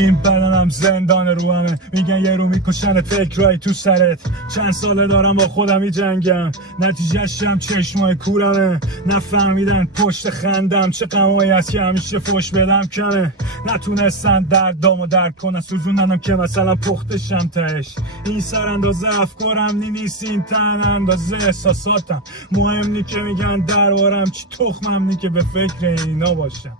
این بدنم زندان روامه، میگن یه رو میکشنت فکرایی تو سرت. چند ساله دارم با خودم میجنگم، نتیجهشم چشمای کورمه. نفهمیدن پشت خندم چه غمایی هست که همیشه فوش بدم کمه. نتونستن دردامو درک کنن، سوزوندنم که مثلا پختشم تهش. این سر اندازه افکارم نیست، این تن اندازه احساساتم. مهم نی که میگن دربارم چی، تخمم نی که به فکر اینا باشم.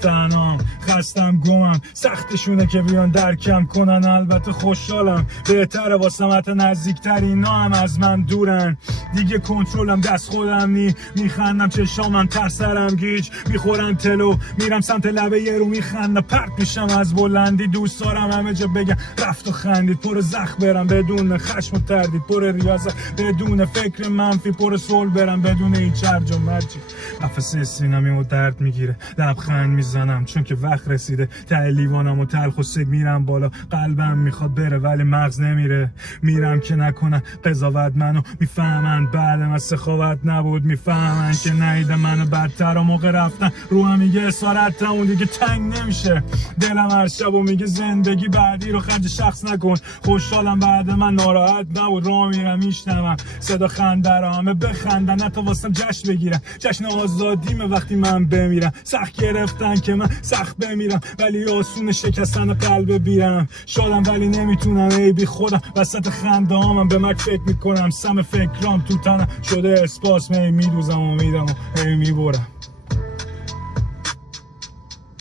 تنهام خستم گمم، سختشونه که بیان درکم کنن. البته خوشحالم، بهتره واسم حتی نزدیکتر اینا هم از من دورن. دیگه کنترلم دست خودم نی، میخندم چشامم تر سرم گیج. میخورم تلو میرم سمت لبه یه رو میخندم، پرت میشم از بلندی. دوست دارم همه جا بگم رفت و خندید، پر زخم برم بدون خشم و تردید، پر ریاضت بدون فکر منفی، پر صلح برم بدون هیچ هرج و مرجی. قفسه سینه‌مو درد میگیره، لبخند میزنم چون که وقت رسیده. ته لیوانم و تلخ و سگ میرم بالا، قلبم میخواد بره ولی مغز نمیره. میرم که نکنن قضاوت منو، میفهمن بعدم از سخاوت نبود. میفهمن که نیده منو بدتر و موقع رفتن رو هم میگه اسارت اون دیگه تنگ نمیشه. دلم هر شب و میگه زندگی بعدی رو خرج شخص نکن. خوشحالم بعد من ناراحت نبود، راه میرم میشنوم صدا خنده رو، همه بخندن حتی واسم جشن بگیرن. جشن آزادیمه وقتی من بمیرم. سخت گرفتن که من سخت بمیرم، ولی آسون شکستن قلب بیرم. شادم ولی نمیتونم ای بی خودم، وسط خنده هامم به من فکر میکنم. سم فکرام تو تنم شده اسپاس، میدوزم و میدم و میبرم.